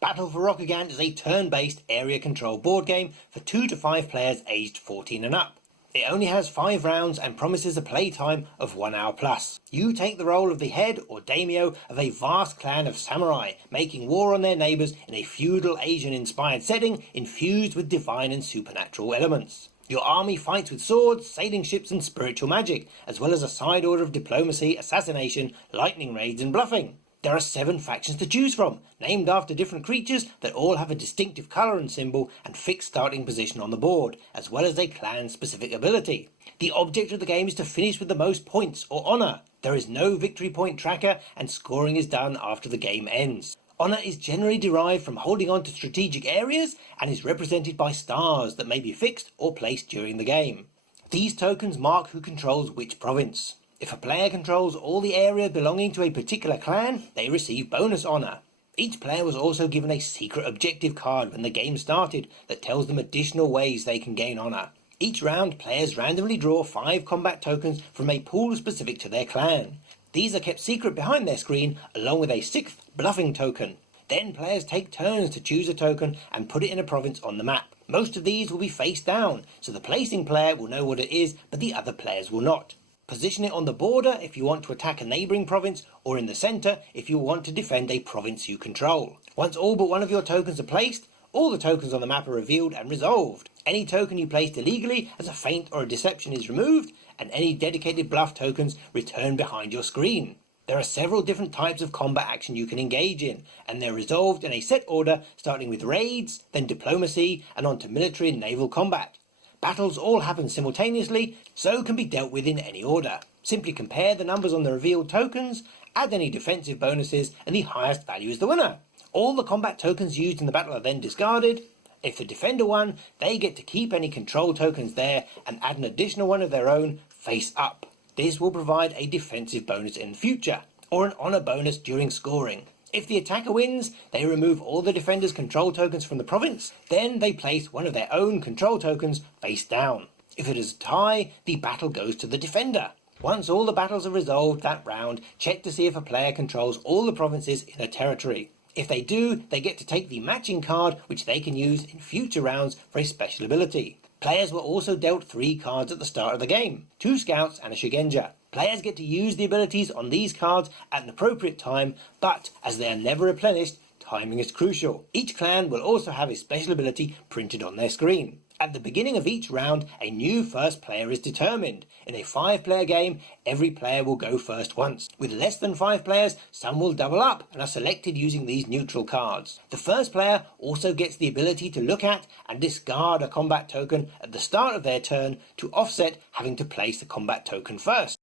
Battle for Rokugan is a turn-based area control board game for 2 to 5 players aged 14 and up. It only has 5 rounds and promises a playtime of 1 hour plus. You take the role of the head or daimyo of a vast clan of samurai, making war on their neighbours in a feudal Asian-inspired setting infused with divine and supernatural elements. Your army fights with swords, sailing ships and spiritual magic, as well as a side order of diplomacy, assassination, lightning raids and bluffing. There are 7 factions to choose from, named after different creatures that all have a distinctive colour and symbol and fixed starting position on the board, as well as a clan-specific ability. The object of the game is to finish with the most points or honour. There is no victory point tracker and scoring is done after the game ends. Honour is generally derived from holding on to strategic areas and is represented by stars that may be fixed or placed during the game. These tokens mark who controls which province. If a player controls all the area belonging to a particular clan, they receive bonus honour. Each player was also given a secret objective card when the game started that tells them additional ways they can gain honour. Each round, players randomly draw 5 combat tokens from a pool specific to their clan. These are kept secret behind their screen along with a 6th bluffing token. Then players take turns to choose a token and put it in a province on the map. Most of these will be face down, so the placing player will know what it is, but the other players will not. Position it on the border if you want to attack a neighbouring province, or in the centre if you want to defend a province you control. Once all but one of your tokens are placed, all the tokens on the map are revealed and resolved. Any token you placed illegally as a feint or a deception is removed, and any dedicated bluff tokens return behind your screen. There are several different types of combat action you can engage in, and they're resolved in a set order starting with raids, then diplomacy, and on to military and naval combat. Battles all happen simultaneously, so can be dealt with in any order. Simply compare the numbers on the revealed tokens, add any defensive bonuses, and the highest value is the winner. All the combat tokens used in the battle are then discarded. If the defender won, they get to keep any control tokens there and add an additional one of their own face up. This will provide a defensive bonus in future, or an honour bonus during scoring. If the attacker wins, they remove all the defender's control tokens from the province, then they place one of their own control tokens face down. If it is a tie, the battle goes to the defender. Once all the battles are resolved that round, check to see if a player controls all the provinces in a territory. If they do, they get to take the matching card, which they can use in future rounds for a special ability. Players were also dealt 3 cards at the start of the game, 2 scouts and a shigenja. Players get to use the abilities on these cards at an appropriate time, but as they are never replenished, timing is crucial. Each clan will also have a special ability printed on their screen. At the beginning of each round, a new first player is determined. In a 5-player game, every player will go first once. With less than 5 players, some will double up and are selected using these neutral cards. The first player also gets the ability to look at and discard a combat token at the start of their turn to offset having to place the combat token first.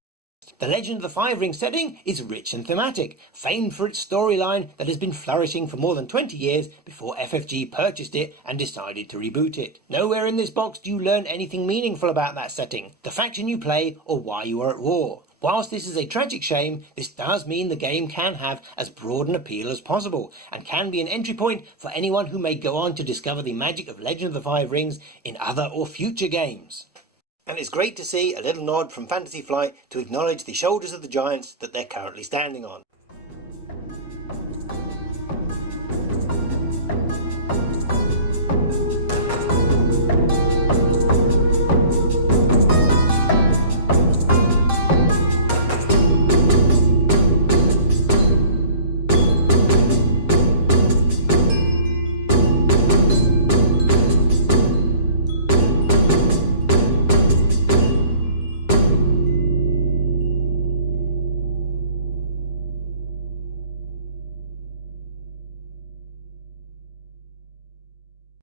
The Legend of the Five Rings setting is rich and thematic, famed for its storyline that has been flourishing for more than 20 years before FFG purchased it and decided to reboot it. Nowhere in this box do you learn anything meaningful about that setting, the faction you play, or why you are at war. Whilst this is a tragic shame, this does mean the game can have as broad an appeal as possible, and can be an entry point for anyone who may go on to discover the magic of Legend of the Five Rings in other or future games. And it's great to see a little nod from Fantasy Flight to acknowledge the shoulders of the giants that they're currently standing on.